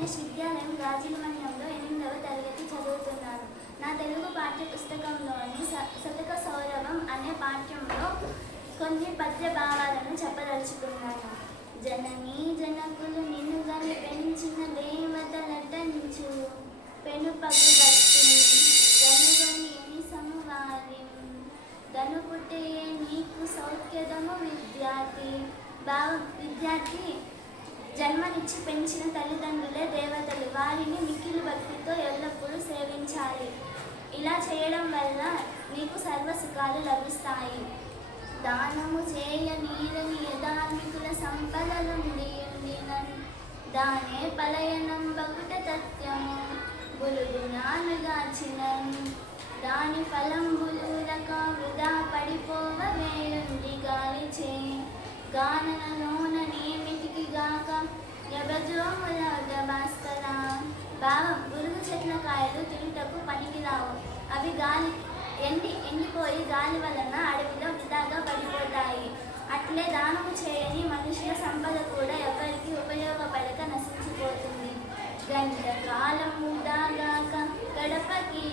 గణేష్ విద్యాలయం గాజులమణ్యంలో 8వ తరగతి చదువుతున్నాను. నా తెలుగు పాఠ్య పుస్తకంలోని శతక సౌరభం అనే పాఠ్యంలో కొన్ని పద్య భావాలను చెప్పదలుచుకున్నాను. జననీ జనకులు నిన్నుగని పెంచిన దేవతలటంచు పెనుపగు భక్తి గనుగొని సమువారి గనుపుటే నీకు సౌఖ్యదము విద్యార్థి. విద్యార్థి జన్మనిచ్చి పెంచిన తల్లిదండ్రులే దేవతలు. వారిని మిక్కిలి భక్తితో ఎల్లప్పుడూ సేవించాలి. ఇలా చేయడం వల్ల నీకు సర్వసుఖాలు లభిస్తాయి. దానము చేయ నీరని ధార్మికుల సంపదలుండి దానే పలయనం బగుట తథ్యము బులుగు నానుగాచిన దాని ఫలంబులురక వృధా పడిపోవ వేయుండి గాలిచే గాననలోన నేమిటికి గాక యభజోముల భాస్కర. భావం: గురుగు చెట్ల కాయలు తిరుటకు పనికిరావు. అవి ఎండిపోయి గాలి వలన అడవిలో వృధాగా పడిపోతాయి. అట్లే దానము చేయని మనుషుల సంపద కూడా ఎవరికి ఉపయోగపడక నశించిపోతుంది. గంట కాలము దాగాక గడపకి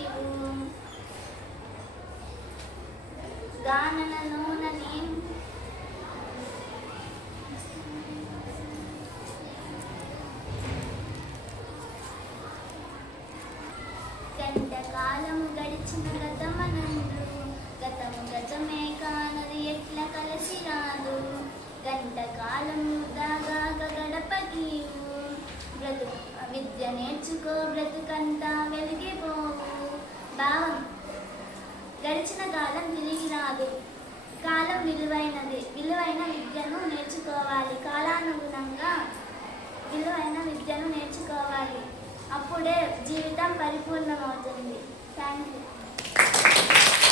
గాననలోన కాలము గడిచిన గతమనందు గతము గతమే కానది ఎట్ల కలిసి రాదు. గంట కాలము దాగాక గడపకి విద్య నేర్చుకో బ్రతుకంతా వెలిగిపోవు. భావం: గడిచిన కాలం తిరిగి రాదు. కాలం విలువైనది. విలువైన విద్యను నేర్చుకోవాలి. కాలానుగుణంగా విలువైన విద్యను నేర్చుకోవాలి. అప్పుడే జీవితం పరిపూర్ణమవుతుంది. Thank you.